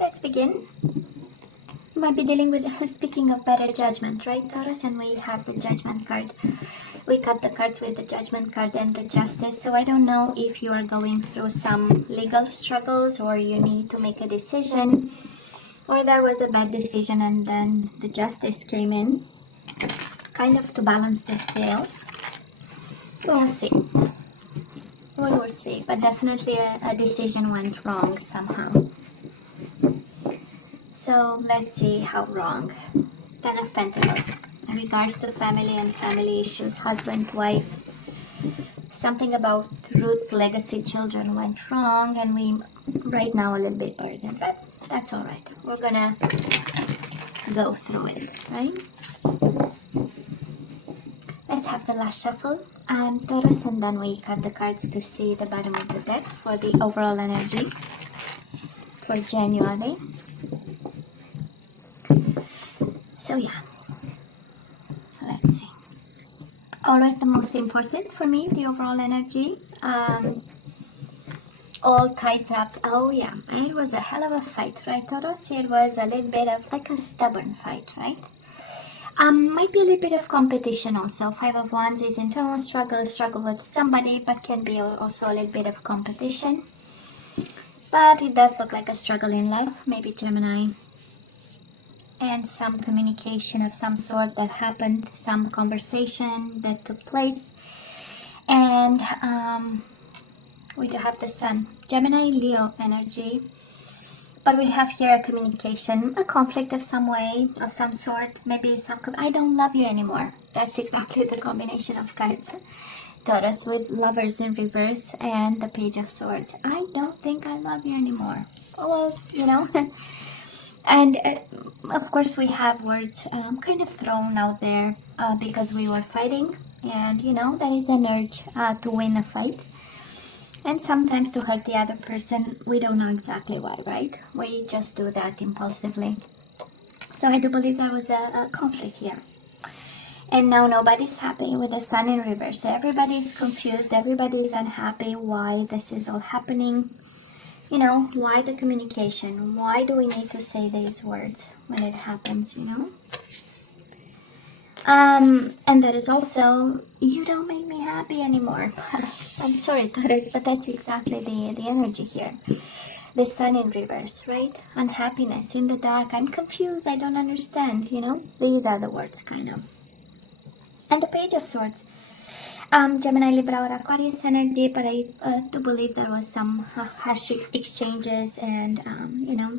Let's begin. You might be dealing with, speaking of better judgment, right, Taurus? And we have the judgment card. We cut the cards with the judgment card and the justice. So I don't know if you are going through some legal struggles, or you need to make a decision, or there was a bad decision and then the justice came in, kind of to balance the scales. We'll see. We will see. But definitely a decision went wrong somehow. So let's see how wrong. Ten of Pentacles. In regards to family and family issues, husband, wife, something about roots, legacy, children went wrong, and we right now a little bit burdened, but that's all right. We're gonna go through it, right? Let's have the last shuffle, Taurus, and then we cut the cards to see the bottom of the deck for the overall energy for January. So yeah, let's see. Always the most important for me, the overall energy. All tied up. Oh yeah, it was a hell of a fight, right, Taurus? It was a little bit of like a stubborn fight, right? Might be a little bit of competition also. Five of Wands is internal struggle with somebody, but can be also a little bit of competition. But it does look like a struggle in life, maybe Gemini. And some communication of some sort that happened, some conversation that took place. And we do have the Sun, Gemini, Leo energy. But we have here a communication, a conflict of some way, of some sort. Maybe some, I don't love you anymore. That's exactly the combination of cards. Taurus with Lovers in reverse and the Page of Swords. I don't think I love you anymore. Oh, well, you know. And of course we have words kind of thrown out there because we were fighting. And, you know, there is an urge to win a fight. And sometimes to hurt the other person, we don't know exactly why, right? We just do that impulsively. So I do believe there was a conflict here. And now nobody's happy with the Sun in reverse. Everybody's confused, everybody's unhappy why this is all happening. You know, why the communication? Why do we need to say these words when it happens, you know? And that is also, you don't make me happy anymore. I'm sorry, Taurus, but that's exactly the energy here. The Sun in reverse, right? Unhappiness, in the dark, I'm confused, I don't understand, you know? These are the words, kind of. And the Page of Swords. Gemini, Libra, or Aquarius energy, but I do believe there was some harsh exchanges and, you know,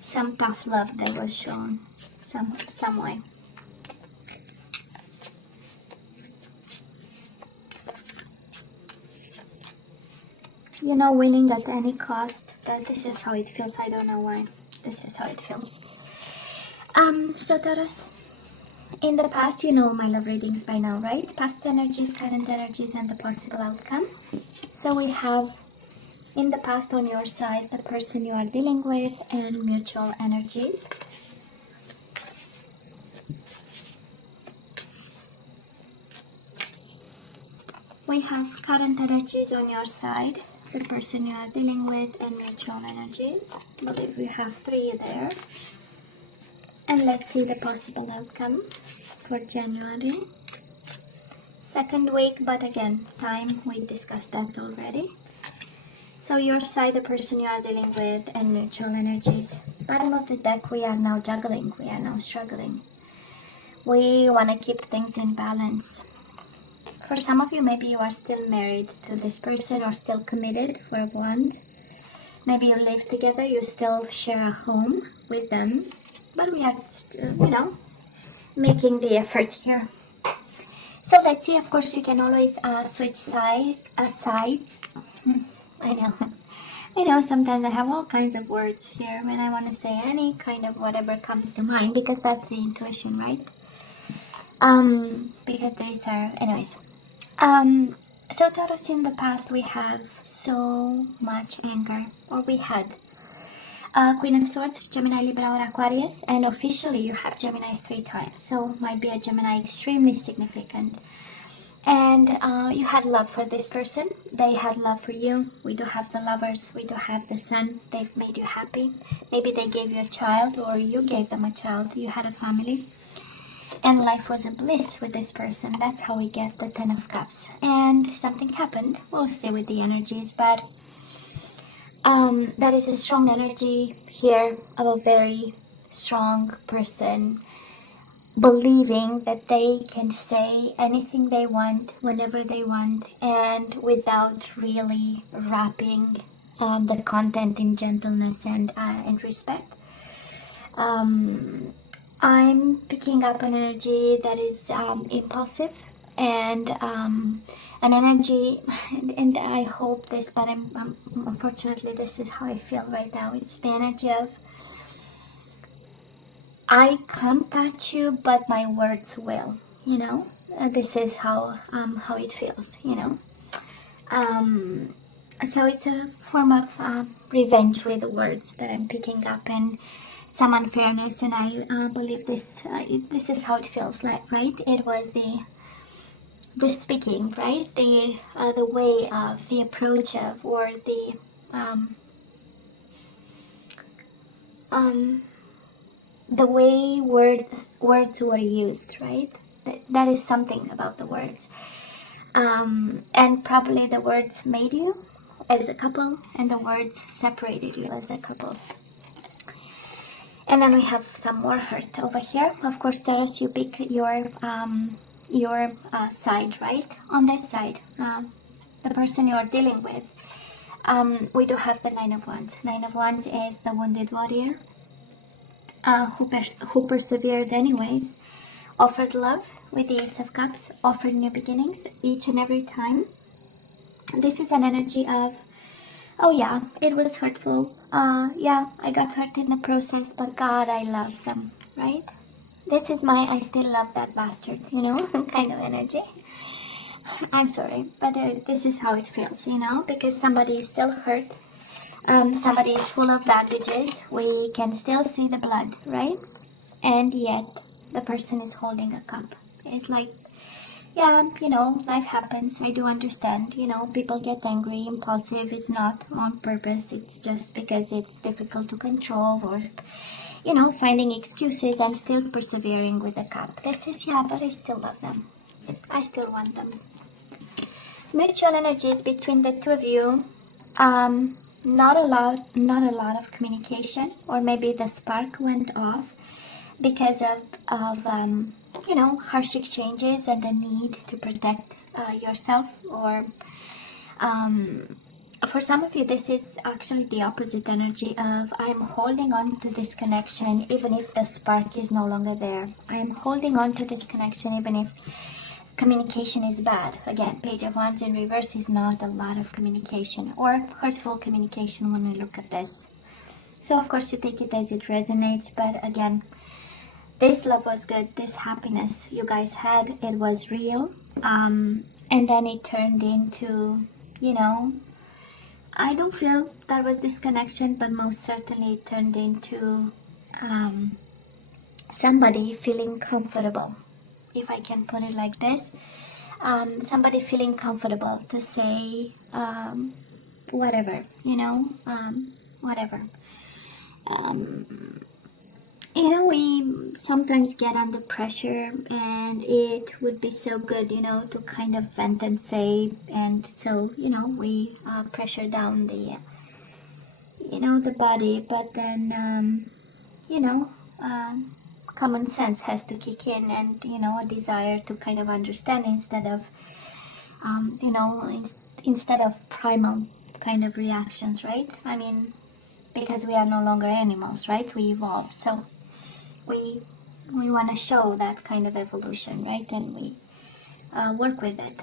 some tough love that was shown some way. You know, winning at any cost, but this is how it feels. I don't know why. This is how it feels. So Taurus, in the past, you know my love readings by now, right? Past energies, current energies, and the possible outcome. So we have, in the past on your side, the person you are dealing with and mutual energies. We have current energies on your side, the person you are dealing with, and mutual energies. I believe we have 3 there. And let's see the possible outcome for January. Second week, but again, time, we discussed that already. So your side, the person you are dealing with, and mutual energies. Bottom of the deck, we are now juggling, we are now struggling. We want to keep things in balance. For some of you, maybe you are still married to this person or still committed, Four of Wands. Maybe you live together, you still share a home with them. But we are, you know, making the effort here. So let's see, of course, you can always switch sides. I know sometimes I have all kinds of words here when I want to say any kind of whatever comes to mind, because that's the intuition, right? Because these are, anyways. So Taurus, in the past we have so much anger, or we had. Queen of Swords, Gemini, Libra, or Aquarius, and officially you have Gemini 3 times, so might be a Gemini extremely significant. And you had love for this person. They had love for you. We do have the Lovers. We do have the Sun. They've made you happy. Maybe they gave you a child, or you gave them a child. You had a family. And life was a bliss with this person. That's how we get the Ten of Cups. And something happened. We'll see with the energies. But that is a strong energy here of a very strong person, believing that they can say anything they want whenever they want, and without really wrapping the content in gentleness and respect. I'm picking up an energy that is impulsive, and an energy, and I hope this, but unfortunately this is how I feel right now. It's the energy of, I can't touch you, but my words will, you know. This is how it feels, you know. So it's a form of revenge with words that I'm picking up, and some unfairness, and I believe this is how it feels like, right? It was the speaking, right? The way of, the approach of, or the way words were used, right? That is something about the words. And probably the words made you as a couple, and the words separated you as a couple. And then we have some more hurt over here. Of course, Taurus, you pick your side, right? On this side, the person you are dealing with. We do have the Nine of Wands. Nine of Wands is the wounded warrior who persevered anyways, offered love with the Ace of Cups, offered new beginnings each and every time. This is an energy of, oh yeah, it was hurtful. Yeah, I got hurt in the process, but God, I love them, right? This is my I still love that bastard, you know, kind of energy. I'm sorry, but this is how it feels, you know, because somebody is still hurt. Somebody is full of bandages. We can still see the blood, right? And yet the person is holding a cup. It's like, yeah, you know, life happens. I do understand, you know, people get angry, impulsive. It's not on purpose. It's just because it's difficult to control, or, you know, finding excuses and still persevering with the cup. This is, yeah, but I still love them. I still want them. Mutual energies between the two of you. Not a lot of communication, or maybe the spark went off because of you know, harsh exchanges and the need to protect yourself, or for some of you this is actually the opposite energy of, I'm holding on to this connection even if the spark is no longer there. I'm holding on to this connection even if communication is bad. Again, Page of Wands in reverse is not a lot of communication, or hurtful communication when we look at this. So of course you take it as it resonates, but again, this love was good, this happiness you guys had, it was real, and then it turned into, you know, I don't feel there was this connection, but most certainly it turned into somebody feeling comfortable, if I can put it like this. Somebody feeling comfortable to say whatever, you know, whatever. You know, we sometimes get under pressure, and it would be so good, you know, to kind of vent and say, and so, you know, we pressure down the, you know, the body, but then, you know, common sense has to kick in, and, you know, a desire to kind of understand instead of, you know, instead of primal kind of reactions, right? I mean, because we are no longer animals, right? We evolve, so we want to show that kind of evolution, right? And we work with it.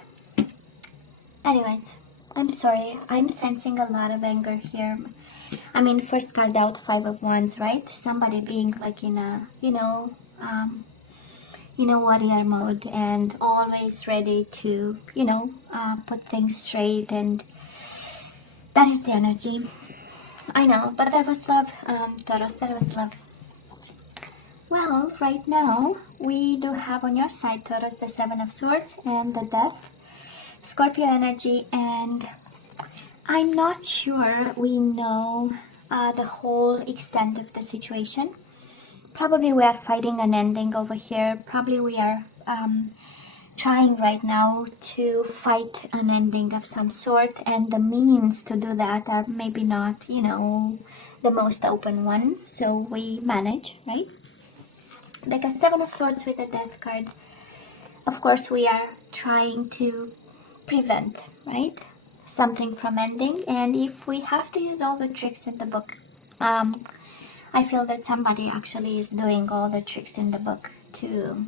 Anyways, I'm sorry, I'm sensing a lot of anger here. I mean, first card out, Five of Wands, right? Somebody being like in a, you know, warrior mode, and always ready to, you know, put things straight, and that is the energy. I know, but there was love, Taurus, there was love. Well, right now, we do have on your side, Taurus, the Seven of Swords and the Death, Scorpio energy, and I'm not sure we know the whole extent of the situation. Probably we are fighting an ending over here. Probably we are trying right now to fight an ending of some sort, and the means to do that are maybe not, you know, the most open ones, so we manage, right? Like a Seven of Swords with a Death card, of course we are trying to prevent, right, something from ending. And if we have to use all the tricks in the book, I feel that somebody actually is doing all the tricks in the book too.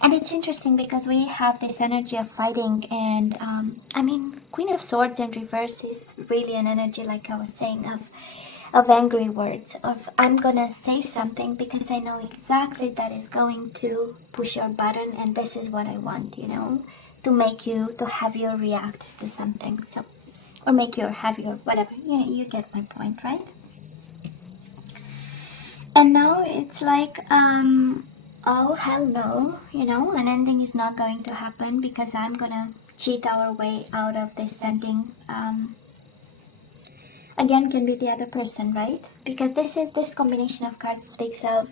And it's interesting because we have this energy of fighting, and I mean, Queen of Swords in reverse is really an energy, like I was saying, of angry words, of I'm gonna say something because I know exactly that is going to push your button, and this is what I want, you know, to make you, to have you react to something, so, or make you, or have you, or whatever, you get my point, right? And now it's like, oh hell no, you know, an ending is not going to happen because I'm gonna cheat our way out of this ending. Again, can be the other person, right? Because this combination of cards speaks of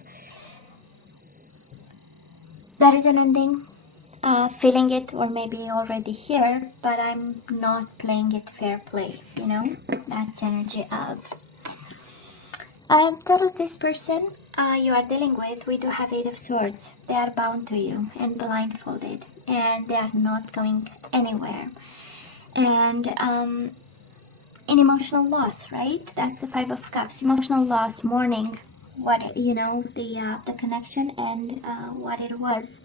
there is an ending, feeling it, or maybe already here, but I'm not playing it fair play, you know? That's energy of Taurus, this person you are dealing with, we do have Eight of Swords. They are bound to you and blindfolded, and they are not going anywhere. And in emotional loss, right? That's the Five of Cups. Emotional loss, mourning, what, you know, the connection and what it was.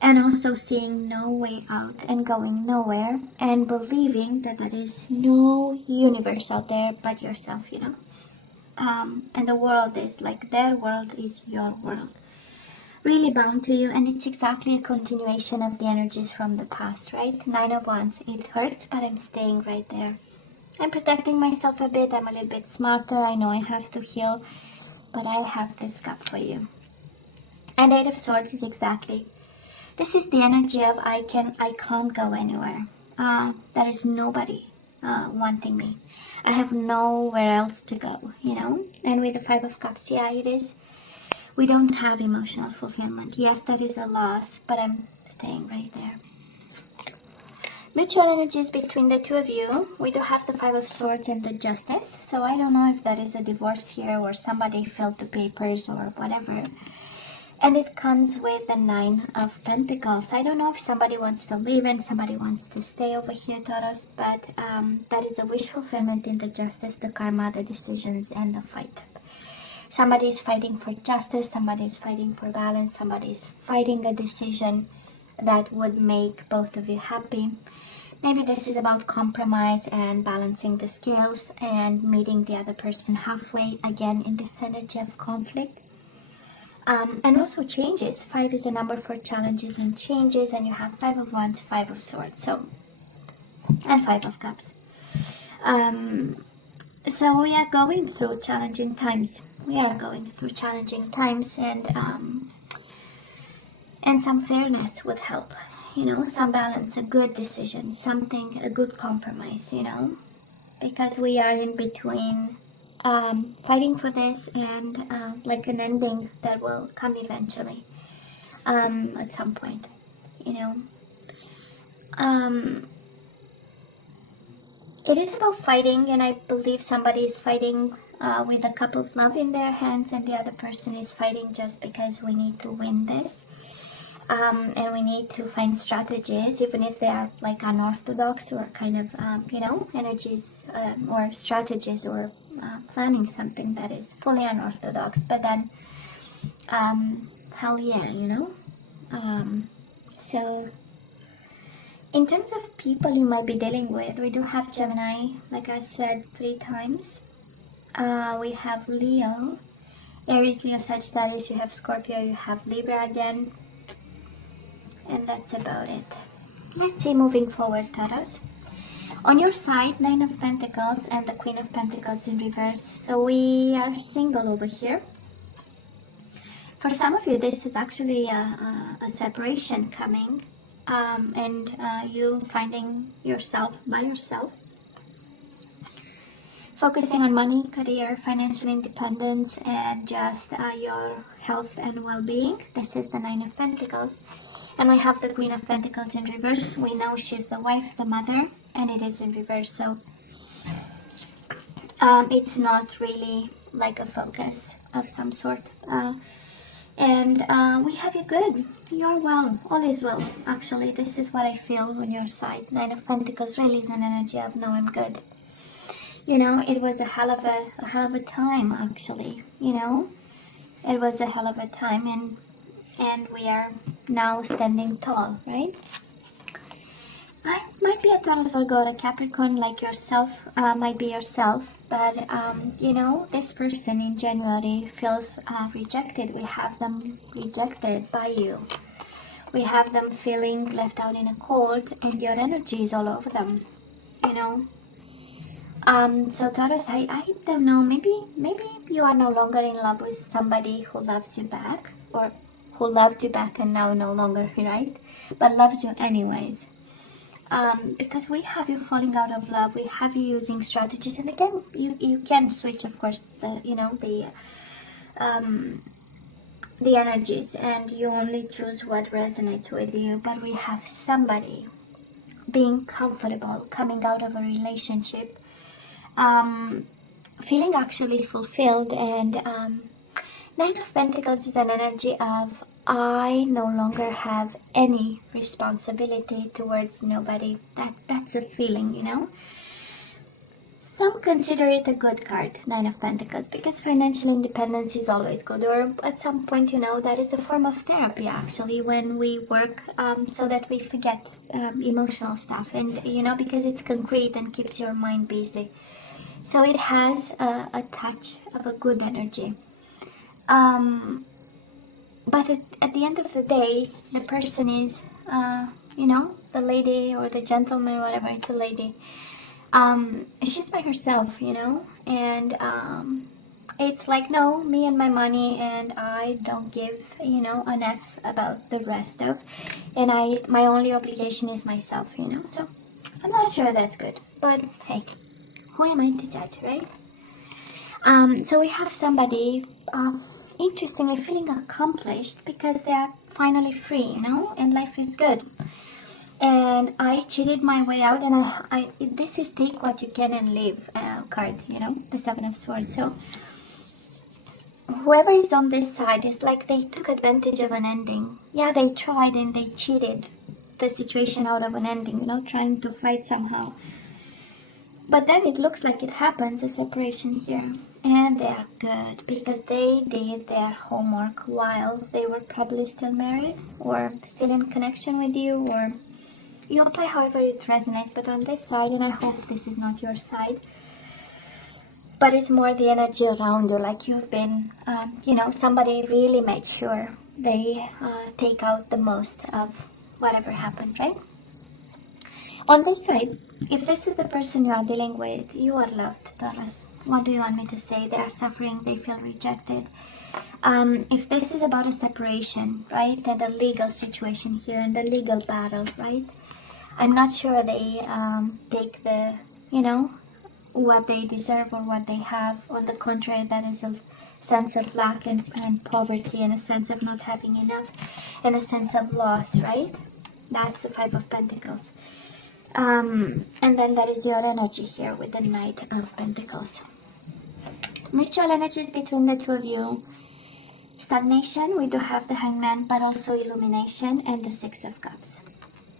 And also seeing no way out and going nowhere, and believing that there is no universe out there but yourself, you know? And the world is like, their world is your world. Really bound to you, and it's exactly a continuation of the energies from the past, right? Nine of Wands, it hurts, but I'm staying right there. I'm protecting myself a bit, I'm a little bit smarter, I know I have to heal, but I have this cup for you. And Eight of Swords is exactly, this is the energy of I can't go anywhere. There is nobody wanting me. I have nowhere else to go, you know? And with the Five of Cups, yeah, it is. We don't have emotional fulfillment. Yes, that is a loss, but I'm staying right there. Mutual energies between the two of you. We do have the Five of Swords and the Justice. So I don't know if that is a divorce here or somebody filled the papers or whatever. And it comes with the Nine of Pentacles. I don't know if somebody wants to leave and somebody wants to stay over here, Taurus, but that is a wish fulfillment in the Justice, the Karma, the decisions, and the fight. Somebody is fighting for justice, somebody is fighting for balance, somebody is fighting a decision that would make both of you happy. Maybe this is about compromise and balancing the scales and meeting the other person halfway, again in this energy of conflict. And also changes. 5 is a number for challenges and changes, and you have Five of Wands, Five of Swords, so, and Five of Cups. So we are going through challenging times. We are going through challenging times, and some fairness would help. You know, some balance, a good decision, something, a good compromise, you know, because we are in between fighting for this and like an ending that will come eventually at some point, you know. It is about fighting, and I believe somebody is fighting with a cup of love in their hands, and the other person is fighting just because we need to win this. And we need to find strategies, even if they are like unorthodox or kind of, you know, energies or strategies, or planning something that is fully unorthodox. But then, hell yeah, you know. So, in terms of people you might be dealing with, we do have Gemini, like I said 3 times. We have Leo, Aries, Leo, Sagittarius, you have Scorpio, you have Libra again. And that's about it. Let's see, moving forward, Taurus. On your side, Nine of Pentacles and the Queen of Pentacles in reverse. So we are single over here. For some of you, this is actually a separation coming, and you finding yourself by yourself, focusing on money, career, financial independence, and just your health and well-being. This is the Nine of Pentacles. And we have the Queen of Pentacles in reverse. We know she's the wife, the mother, and it is in reverse. So it's not really like a focus of some sort. And we have you good. You're well. All is well. Actually, this is what I feel on your side. Nine of Pentacles really is an energy of no, I'm good. You know, it was a hell of a time, actually. You know, it was a hell of a time, and we are now standing tall, right? I might be a Taurus, Virgo, a Capricorn, like yourself, might be yourself, but you know, this person in January feels rejected. We have them rejected by you. We have them feeling left out in a cold, and your energy is all over them, you know. So Taurus, I don't know, maybe you are no longer in love with somebody who loves you back, or who loved you back and now no longer, right? But loves you anyways. Because we have you falling out of love, we have you using strategies, and again, you can switch, of course, the energies, and you only choose what resonates with you. But we have somebody being comfortable, coming out of a relationship, feeling actually fulfilled, and Nine of Pentacles is an energy of I no longer have any responsibility towards nobody. That's a feeling, you know. Some consider it a good card, Nine of Pentacles, because financial independence is always good. Or at some point, you know, that is a form of therapy, actually, when we work so that we forget emotional stuff. And, you know, because it's concrete and keeps your mind busy. So it has a touch of a good energy. But at the end of the day, the person is, you know, the lady or the gentleman, whatever, it's a lady. She's by herself, you know, and it's like, no, me and my money, and I don't give, you know, an F about the rest of, and my only obligation is myself, you know. So I'm not sure that's good, but hey, who am I to judge, right? So we have somebody, interestingly, feeling accomplished because they are finally free, you know, and life is good. And I cheated my way out, and this is take what you can and leave card, you know, the Seven of Swords. So whoever is on this side is like they took advantage of an ending. Yeah, they tried and they cheated the situation out of an ending, you know, trying to fight somehow. But then it looks like it happens, a separation here. And they are good because they did their homework while they were probably still married or still in connection with you, or you apply however it resonates. But on this side, and I hope this is not your side, but it's more the energy around you, like you've been, you know, somebody really made sure they take out the most of whatever happened, right? On this side, if this is the person you are dealing with, you are loved, Taurus. What do you want me to say? They are suffering, they feel rejected. If this is about a separation, right, and a legal situation here, and the legal battle, right, I'm not sure they take the, you know, what they deserve or what they have. On the contrary, that is a sense of lack and poverty, and a sense of not having enough, and a sense of loss, right? That's the Five of Pentacles. And then that is your energy here with the Knight of Pentacles. Mutual energies between the two of you. Stagnation, we do have the Hangman, but also illumination, and the Six of Cups.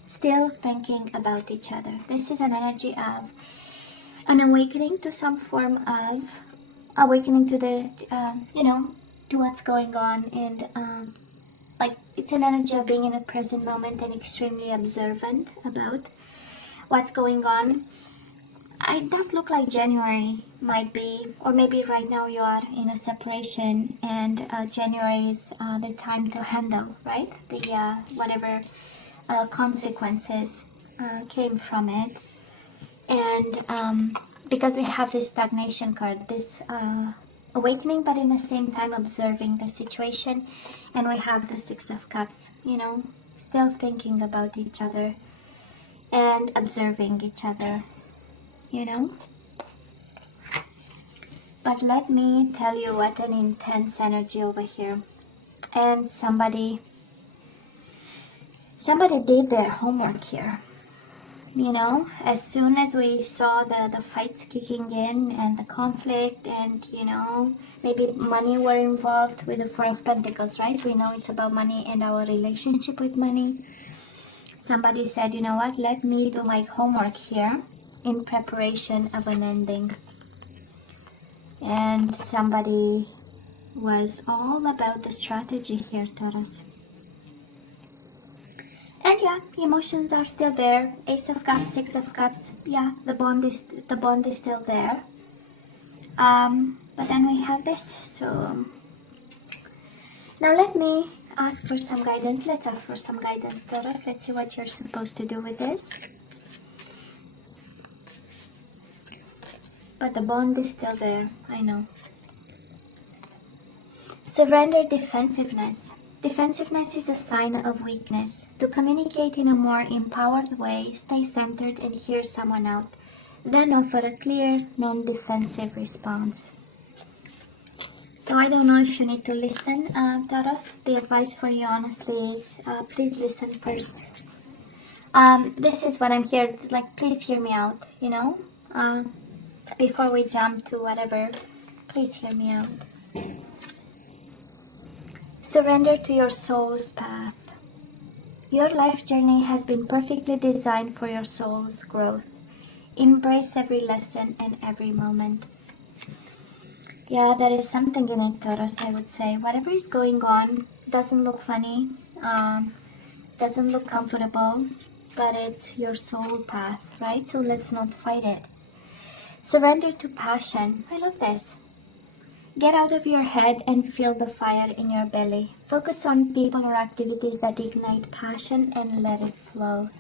Still thinking about each other. This is an energy of an awakening to some form of awakening to the, you know, to what's going on, and like it's an energy of being in a present moment and extremely observant about what's going on. It does look like January might be, or maybe right now you are in a separation, and January is the time to handle, right? The whatever consequences came from it. And because we have this stagnation card, this awakening, but in the same time observing the situation. And we have the Six of Cups, you know, still thinking about each other and observing each other, you know. But let me tell you what an intense energy over here. And somebody did their homework here. You know, as soon as we saw the fights kicking in and the conflict, and you know, maybe money were involved with the Four of Pentacles, right? We know it's about money and our relationship with money. Somebody said, you know what, let me do my homework here in preparation of an ending. And somebody was all about the strategy here, Taurus. And yeah, emotions are still there. Ace of Cups, Six of Cups. Yeah, the bond is still there. But then we have this. So now let me ask for some guidance. Let's ask for some guidance, Taurus. Let's see what you're supposed to do with this. But the bond is still there. I know. Surrender, defensiveness. Defensiveness is a sign of weakness. To communicate in a more empowered way, stay centered and hear someone out. Then offer a clear, non-defensive response. So I don't know if you need to listen, Taurus. The advice for you, honestly, is please listen first. This is what I'm here, like, please hear me out, you know? Before we jump to whatever, please hear me out. Surrender to your soul's path. Your life journey has been perfectly designed for your soul's growth. Embrace every lesson and every moment. Yeah, there is something in it, Taurus, I would say. Whatever is going on doesn't look funny, doesn't look comfortable, but it's your soul path, right? So let's not fight it. Surrender to passion. I love this. Get out of your head and feel the fire in your belly. Focus on people or activities that ignite passion and let it flow.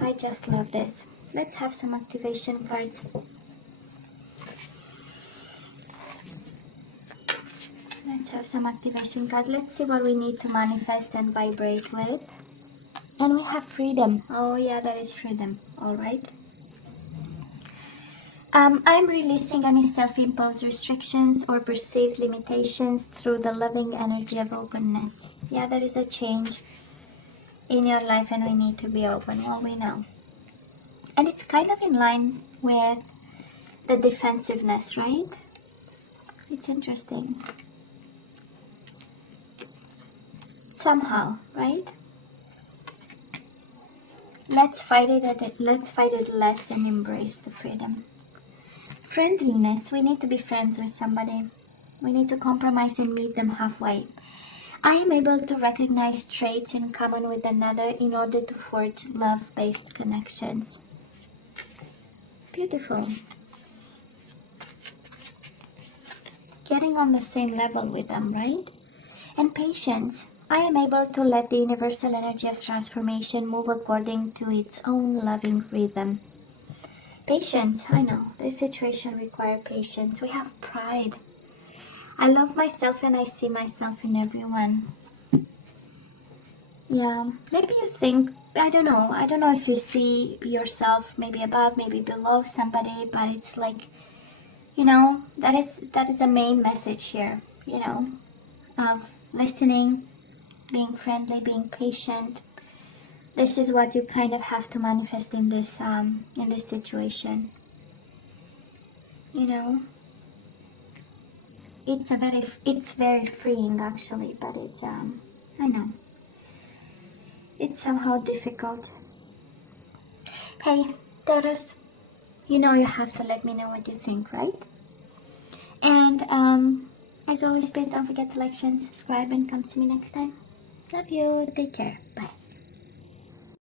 I just love this. Let's have some activation cards. Let's have some activation cards. Let's see what we need to manifest and vibrate with. And we have freedom. Oh yeah, that is freedom. All right. I'm releasing any self-imposed restrictions or perceived limitations through the loving energy of openness. Yeah, there is a change in your life and we need to be open. Well, we know. And it's kind of in line with the defensiveness, right? It's interesting. Somehow, right? Let's fight it less and embrace the freedom. Friendliness. We need to be friends with somebody. We need to compromise and meet them halfway. I am able to recognize traits in common with another in order to forge love-based connections. Beautiful. Getting on the same level with them, right? And patience. I am able to let the universal energy of transformation move according to its own loving rhythm. Patience. I know. This situation requires patience. We have pride. I love myself and I see myself in everyone. Yeah. Maybe you think, I don't know if you see yourself maybe above, maybe below somebody, but it's like, you know, that is a main message here, you know, of listening, being friendly, being patient. This is what you kind of have to manifest in this situation. You know, it's very freeing actually, but it's I know it's somehow difficult. Hey, Taurus, you know you have to let me know what you think, right? And as always, please don't forget to like, share, and subscribe, and come see me next time. Love you. Take care. Bye.